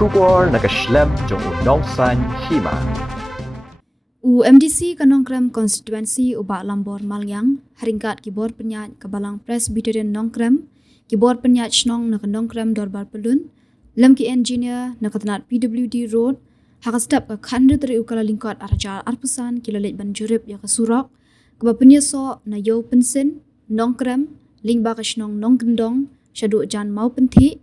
Shubor nakaslem jong unongsan hima. MDC Kanongkrem Constituency Ubak Lambor Malyang haringkat kibor penyat Kabalang Presbyterian Nongkrem kibor penyat Shnong nak Nongkrem Dorbar Pelun lem ki engineer nak ketenat PWD Road hakastap ke khandra teri ukala lingkot arjal arpusan kilalit banjurip ya kesurok keba penyeso na yo pensin Nongkrem lingba ke Shnong Nonggendong syadu jan mau penti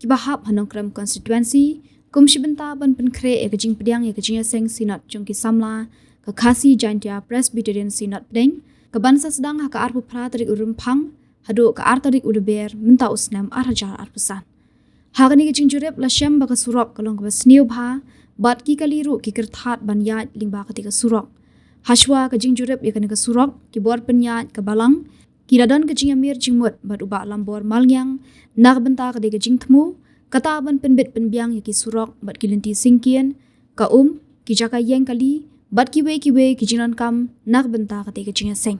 kibahap Hanongkrem Constituency Kumshi benta ban penkre e kejing pediang e kejing seng sinat jongki samla ke khasi jantia Presbyterian sinat pedeng ke bansa sedang ha ke arpu pra tarik urumpang hadu ke ar tarik uleber menta usnam arjar arpusan ha kani kejing jurep la syam ba ke surok kalong ke sniu bha bat ki kaliru ki kerthat ban yat lingba ketika surok haswa kejing jurep e kani ke surok ki bor penyat ke balang kiradan kejing amir jingmut bat ubak lambor malyang nak benta ke kejing temu kata ban penbit penbiang yaki surok bat kilinti singkian ka ki jaka yang kali bat kiwe ki jinan kam nak benta kate kejinga seng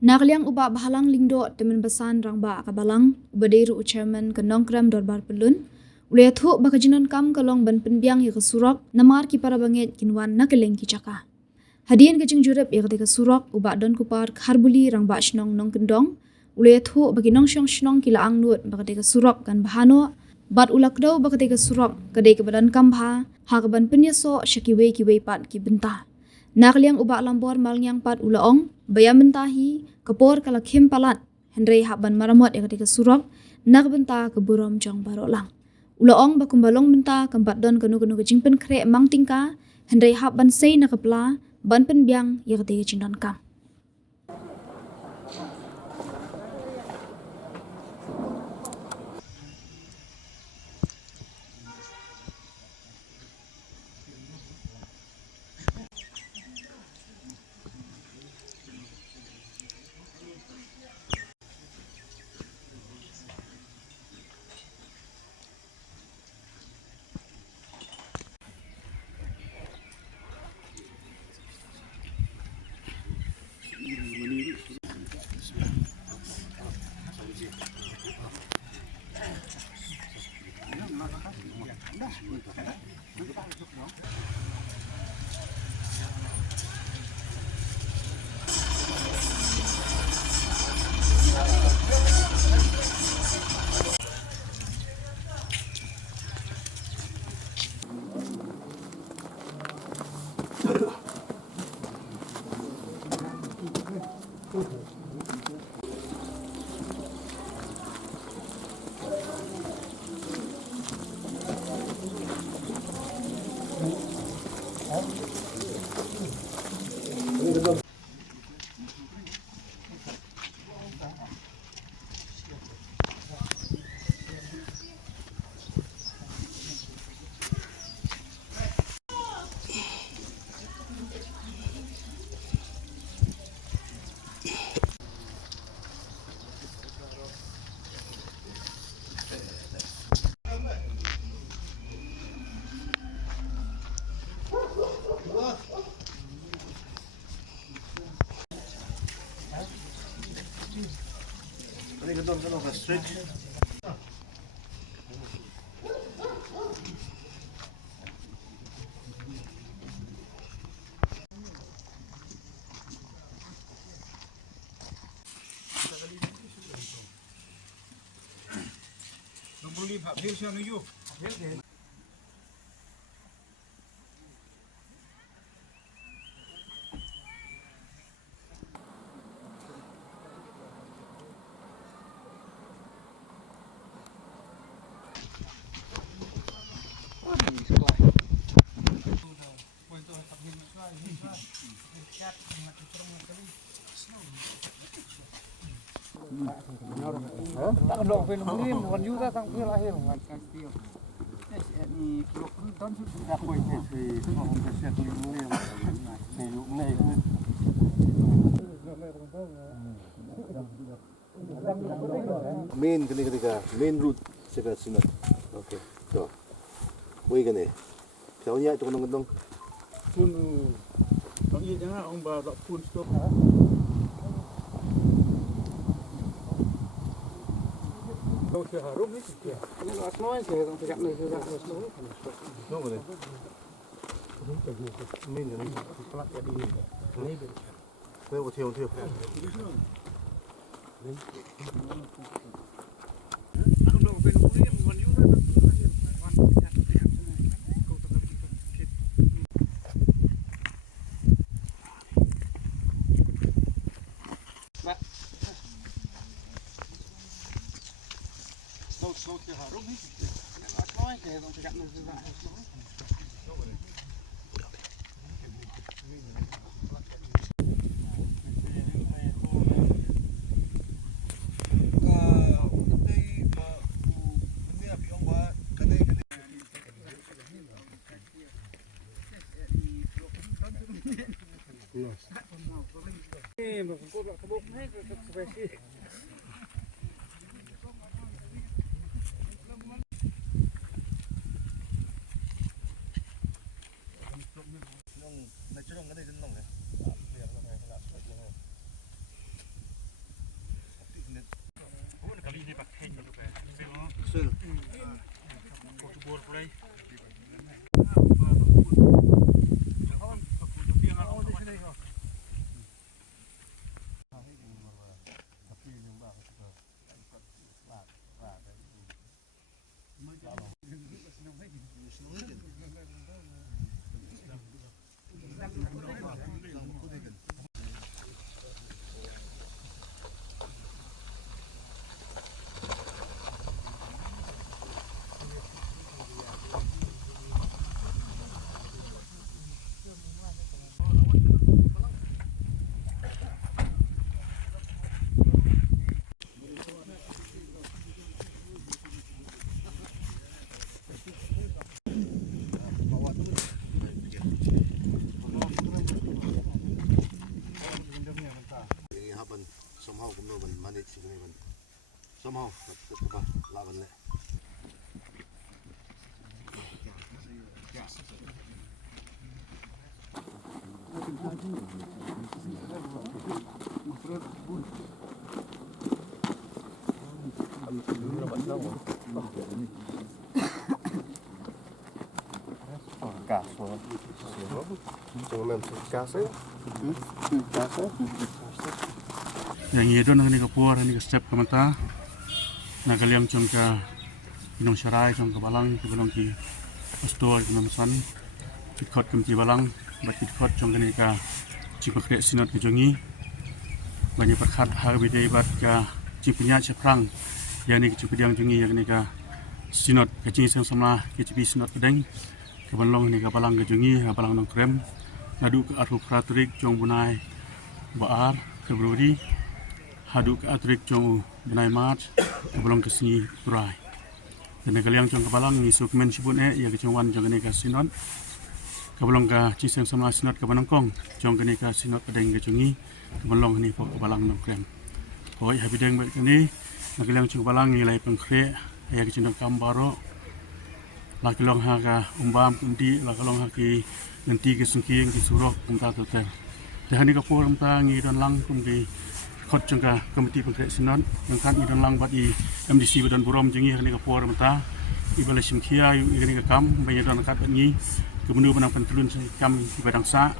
nak liang uba bahalang lingdo temen besan rangba ka balang ubadeiru chairman ka Nongkrem Dorbar Pelun ule thu ba jinan kam kalong ban penbiang yaki surok namar ki para banget kinwan nakeleng ki jaka hadian kejing jurep yakate ka surok uba don kupar kharbuli rangba shnong Nongkendong ule thu bagi nong shnong kila angnut ba kate ka surok kan bahano bat ulak daw ba ketika surok kadai ke badan kambha ha ke ban penyeso syakiwe kiwe pat ki benta nakliang ubak lambor malyang pat ulaong bayam bentahi kapor kala khim palat hendrei ha ban maramot ya ketika surok nak benta ke burom jong barolang ulaong ba kumbalong benta kampat don kanu ke jingpen kre mang tingka hendrei ha ban sei na kepla ban penbiang ya ketika jingdan kam tak dong film ini bukan juga sang film lahir bukan steel ni kilo pun don sudah koi sih mau kesiat ini nih main kini ketika main route sekat sinat oke so woi kene jauhnya itu kendong pun bang iya jangan om bawa pun stop Đâu chưa harum ni sih. Ini luas noy sih, dong tidak nih sudah luas noy. No boleh. Ini nih, pelak jadi ini. Ini Saya mau tiup. aku dong pengen kuliah bukan juga Đâu chưa harum ni. Luas noy sih, dong tidak nih sudah luas noy. Ini mau kau kebuk ni ke spesies. Natural cái này dân lòng này. Kali ni pakai ni tu kan. Sel. Kau tu bor play. Ini happen somehow cũng đâu mình manage cái này mình somehow apa lawan này. Yang ini tu nak ni kapur, ni step kamata. Nak kalian cungka inong syarai cungka balang, kebalong ki pastor kenasan. Pikot kemti balang, bat pikot cungka ni ka cipak sinot kejongi. Banyak perkat harbidai bat ka cipnya ceprang. Yang ni cipidiang jongi yang ni ka sinot kecing sama kecipi sinot kedeng. Kebalong ni ka balang kejongi, balang nong krem. Ngadu ke arhu pratrik jong bunai baar Februari. Haduk ke atrik jong benai Mac kebelong ke sini Turai. Dan kalian jong kebalang ni sukmen sibun ya kecongwan jong ni ka sinot. Kebelong ka ciseng sama sinot ke Banangkong jong ni ka sinot kedeng kejongi kebelong ni pok kebalang nong krem. Pokok habideng baik ni kalian jong kebalang ni lai pengkre ya kecondong kambaro. Lakelong ha ka umbam kunti lakelong ha ki nanti ke sungking ke surok kumta totel. Dah ni kapur kumta ngi don lang kum ke khot jangka komiti pengkrek sinon yang kan idon lang bat i MDC badan burom jengi ni kapur kumta i balai simkhia yu ni ka kam banyak don kat ni kemenu benang pentelun kam di badang sa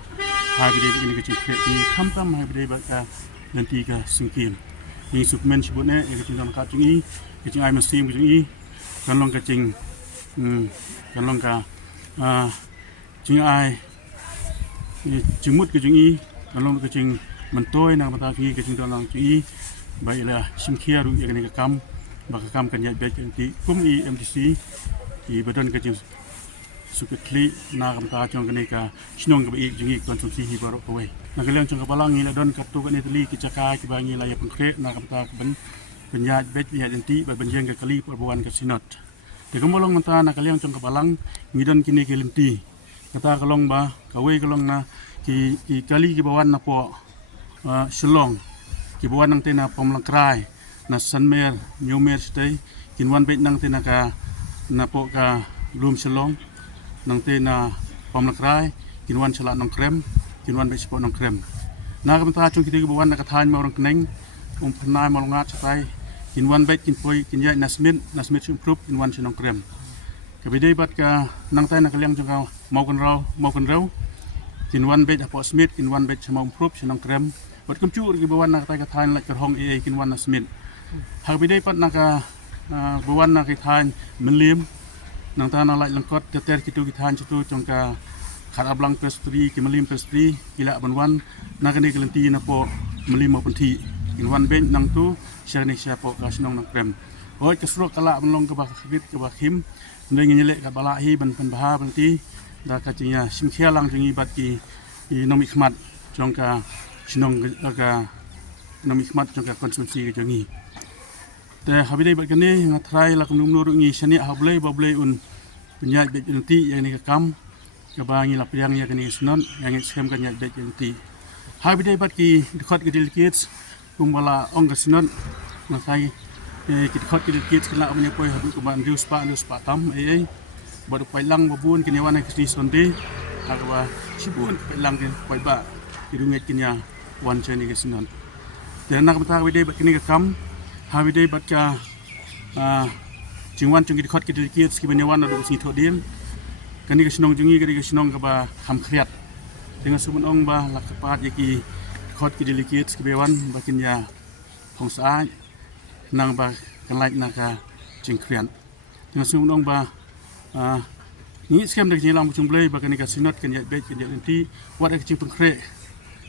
ha bide ni ke cikrek ni kam kam ha bide bat ka nanti ka sungking ni supmen sibune ke don kat jengi ke jing ai mesim ke jengi kan long ka jing kan long ka jing ai jemut ke jengi kalau ke jing mentoi nang mata jengi ke jing dalang jengi baiklah simkhia ru yang ni kam baka kam kan ya baik nanti kum i MDC di badan ke jing suketli na kam ta jong ke ka sinong ke baik jengi konsumsi hi baru kowe na kalian jong kapalang ni don katu ke ni teli ke caka ke bangi la ya pengkrek na kam ta ben penyat baik ya nanti berbenjang ke kali perbuan ke sinot de kemolong mata na kalian jong kapalang ngidon kini ke limti kata kalong ba kawai kalong na ki kali ki bawan na po Shillong ki bawan nang tena Pomlangkrai na Sanmer Newmer stay kinwan bait nang tena ka na po ka Lum Shillong nang tena Pomlangkrai kinwan sala nang krem kinwan bait po nang krem na kamta chung ki bawan na kathan ma orang kneng pernai malungat satai kin wan bet kin poi kin ya nasmit improve kin wan chinong krem kabidai bat ka nang tai nak liang jong mau kan rau kin wan bet apo smith kin wan bet chamau improve chinong krem bat kum chu ri bawan nak tai ka thain lak hong e kin wan nasmit habidai pat nak bawan nak thain melim nang ta na lak langkot teter kitu ki thain chu jong ka khat ablang pastry ki melim pastry kila banwan nak ni kelenti na po melim mo penti kin wan bet nang tu syarni siapo ka chinong nang krem oi kesruk kala menlong ke bakit ke bakim ndai nyelek ka balahi ban baha banti da ka tinya simkhia lang jingi bat ki nom ikmat jong ka chinong ka nom ikmat jong ka konsumsi ke jingi te habidai bat kene ngatrai la kumnum nur ngi shani hablei bablei un penyat bet nanti yang ni ka kam ka bangi la priang ya kene snon yang schem kan nyat bet nanti habidai bat ki dekat ke delegates kumbala ong ka snon ngatai kita khot kita kena punya poi habis ke bandu spa tam baru pailang babun kini wana kisni sonde agwa sibun pailang ke poi ba kirunget kinya wan chani ke sinon dan nak bata wide bat kini ke kam habide bat ka jingwan chung kita khot kita ki banya wana do si thodin kani ke sinong jungi ke sinong ke ba kham khriat dengan sumun ong ba lak tepat yaki khot kita likit ke bewan bakin ya hong sa nang ba kan laik naka jingkrian dengan sumong ba ni scam dak jilang bucung blai ba kan ka sinot kan ya bet kan ya nanti wat ak jing pengkre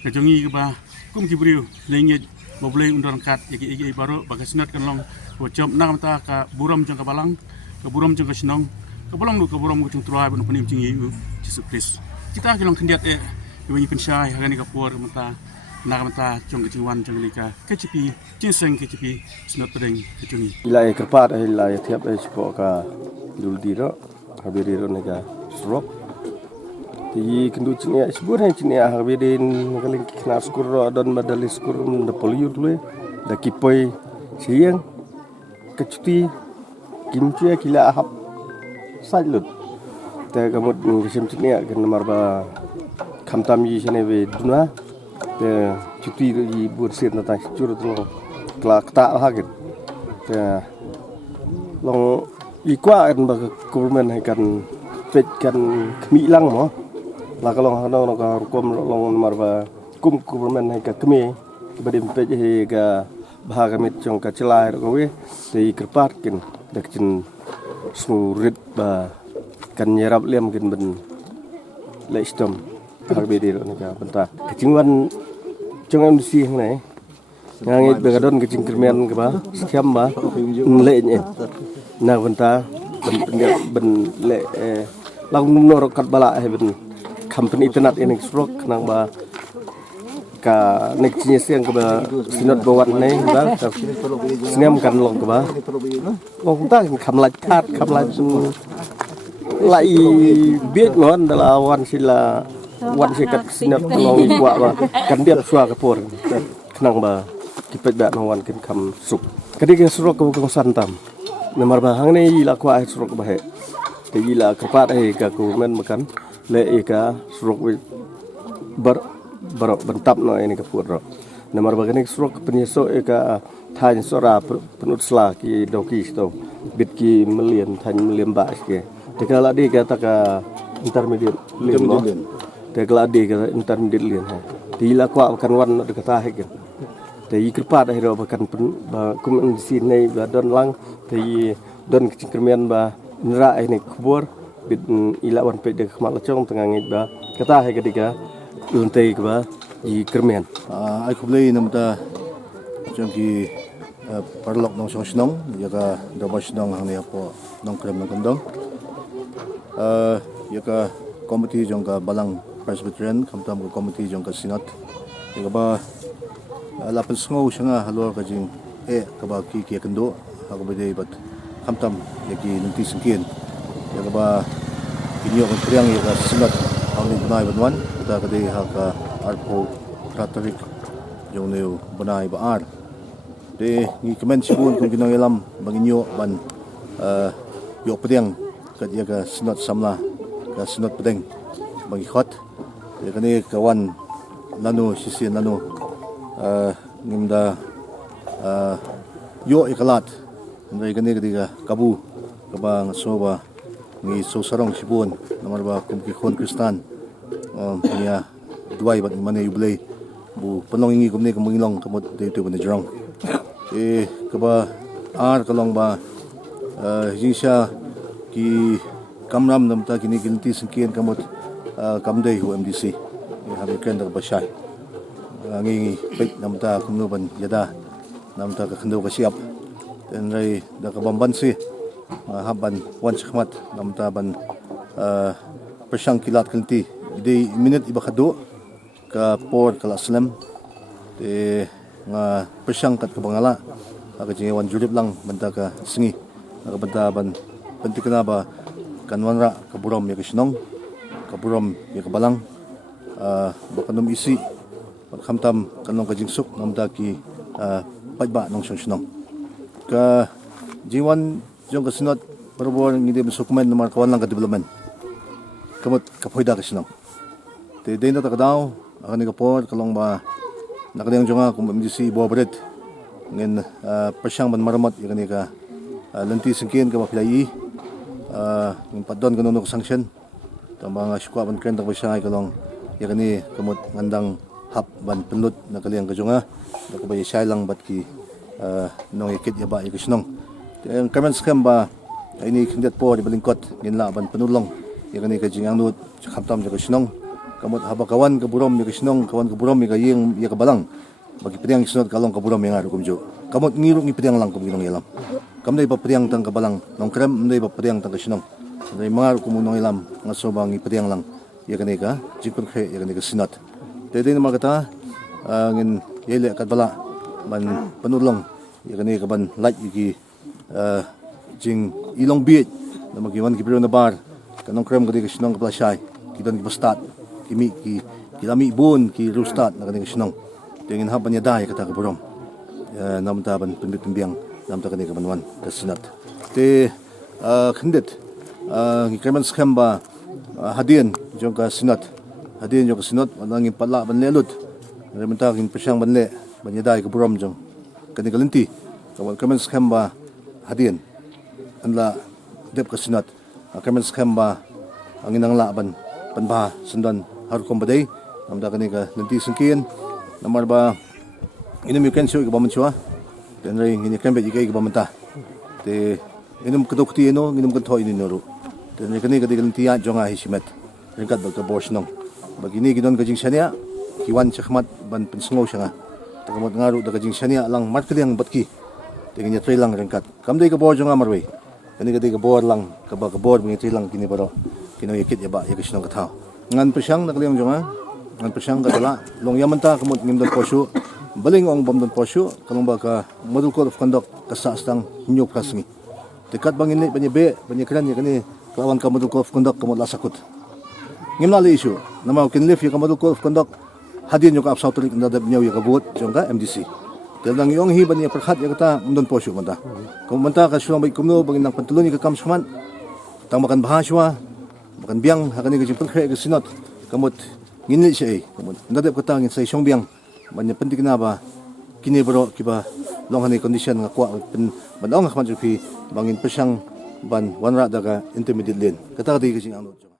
ka jongi ke ba kum ki briu lengit ba blai undang kat iki baru ba ka sinot kan long bo jom nang ta ka buram jong ka balang ka buram jong ka sinong ka balang du ka buram bucung trai bu panim jingi Jesus Christ kita kilong kendiat ni pensyai hari ka por mata nak mata jong kejungwan jong lika kecipi jinseng kecipi snot pedeng kejungi ilai kerpat ilai tiap sepo ka dul diro habiriro nega srok ti kendu cinia sebur hai cinia habirin kaling kena skur don madali skur de poliur le da kipoi siang kecuti kimcia kila hap sajlut te kamut kisim cinia kan marba kamtam yi sene be duna te cuti di buat sir na tak curut lo kelak tak haget te long ikwa kan ba government hai kan pet kan kmi lang mo la ka long hano ka kom long marba kum government hai ka kmi badim pet he ga bha ka mit chong ka chelai ko we te kerpat kin dak chin smurit ba kan nyerap liam kin ben le stom habedi ro ni ka benta kecingwan trong em si hang này ngang it begadon ke cingkermian ke ba siam ba le nye na benta ben le lang num kat bala he ben company internet ini strok nang ba ka nek cinya siang ke ba sinot bawan nei ba siam kan long ke ba long ta kam laj kat kam laj lai biết ngon dalam wan sila wan sekat sinat long ikwa ba kan dia suwa kapur kenang ba kipet ba wan kin kam suk kadi ke surok ke kong santam namar ba hang nei ila kwa surok ba he te ila kapat he ka ku men makan le e ka surok bar bentap no ini kapur ro namar ba kani surok penyeso e ka than sora penut sla ki doki sto bit ki million than million ba ke te kala di kata ka intermediate lim no te gladi ka intermediate lian ha ti la kwa kan wan de kata he ke te ikrpat he ro kan ba kum si nei ba don lang te don kermian ba nra ni kubur bit ila wan pe de kmal chong tengah ngit ba kata he ke dika untai ke ba i kermian ai kublei namta jong ki parlok nong song snong ya ka dobas nong hang ni apo nong krem nong kondong ya ka komiti jong ka balang Presbyterian kamtam ko komiti jong ka sinat ya ba lapan sngo shanga halor ka jing ka ba ki kendo ha ko bede bat kamtam ya ki nanti singkin ya ba kinyo ko priang ya ka sinat ang ni bunai banwan ta ka de ha ka arpo ratarik jong neu bunai ba ar de ni kemen sibun kung kinong elam banginyo ban yo priang ka dia ka sinat samla ka sinat pedeng bagi khot ya kani kawan nanu sisi nanu ngimda yo ikalat dari kani ketiga kabu kabang soba ngi so sarong sibun namar ba kumki khon kristan punya duai bat mane yublei bu penong ingi kumne kamungilong kamot de tu bane jrong kaba ar kalong ba jinsha ki kamram namta kini ginti sengkian kamot kamdei hu MDC habi kenda ba shai ngi pek namta kumno ban yada namta ka khndo ka siap dan rai da ka bamban si haban wan chkhmat namta ban persang kilat kelti di minit iba khado ka por kala slam te nga persang kat ka bangala ka jingi wan julip lang banta ka singi ka banta ban pentikna ba kanwanra ka burom ya kisnong ka burom ya ka balang bakanum isi khamtam kanong ka jingsuk namta ki pajba nong shnong ka jiwan jong ka sinot barbor ngide sukumen namar kawan lang ka development kamot ka phoida ka shnong te dena ta kadaw akani ka por kalong ba nakadang jonga kum MDC bobret ngin pasyang ban maramat yakani ka lanti singkin ka mapilai ng padon kanong no sanction tama nga syukwa ban kren ta pasyang kalong yakani kamot ngandang hap ban penlut na kaliang kajonga na kubay siya lang bat ki nong ikit yaba ikisnong ang kamen scam ba ini kindet po di balingkot ginla ban penulong yakani kajing anut khamtam ja kisnong kamot haba kawan ka burom ya kisnong kawan ka burom ya yeng ya kabalang bagi pediang kisnot kalong ka burom yang aru kumjo kamot ngiru ngi pediang lang kum ginong ilam kamdai pa pediang tang kabalang nong krem mdai pa pediang tang kisnong dai mangaru kumunong ilam ngaso ba ngi pediang lang yakani ka jikun khe yakani ka sinat Tadi nama kata ngin yele kat bala ban penulong yakani ka ban light iki jing ilong biit nama kiwan ki na bar kanong krem kadi kisnong ka plashay kidan ki bastat kimi ki kilami bun ki rustat na kani kisnong tingin haban ya dai kata ka burom namta ban pimbiang namta kani ka banwan ka sinat te khindet ngi scam ba hadian jong ka sinat hadin jo kasinot manangin pala ban lelut rementakin pasyang banle banyaday ka burom jong kanigalinti kawan kamen skamba hadin anla dep kasinot kamen skamba angin ang laban panba sundan har kombaday amda kanika lanti singkin namar ba inum you can show ka bamanchwa den ray ngini kembe ikay ka bamanta te inum kadukti ino inum kadthoy ni noru den kanika digalinti ya jonga hisimet ringkat bagka borsnong bagini gidon kajing syania kiwan chakmat ban pensngo syanga tagamot ngaru da kajing syania lang markliang batki tingin ya lang rengkat kamdai ka bor jonga marway kani kadai ka bor lang ka ba ka bor bingi lang kini baro kino yakit yaba yakisnong kathaw ngan pesyang nakliang jonga ngan pesyang kadala long yamanta kamot ngimdon posyo baling ong bomdon posyo kalong ba ka model code of conduct kasastang nyok kasngi dekat bangin ni banyabe banyakran ya kani kawan ka model code of conduct kamot lasakut ngimnali issue nama kinlif ya kamadul code of conduct hadin yung kaapsaw tulik na dabnyaw ya kabut yung ka MDC dahil nang iyong hiban niya perhat ya kata mundon posyo manta kung manta ka syulang baik kumno bagin ng pantulun yung kakamsyaman tang makan bahaswa makan biang hakan yung pagkaya ka sinot kamot nginli siya kamot nadab kata ngin sa isyong biang banya penting na ba kini bro kiba long hanay kondisyon nga kwa banong nga kamadul ki bangin pasyang ban wanra daga intermediate lane kata kadi kasing anot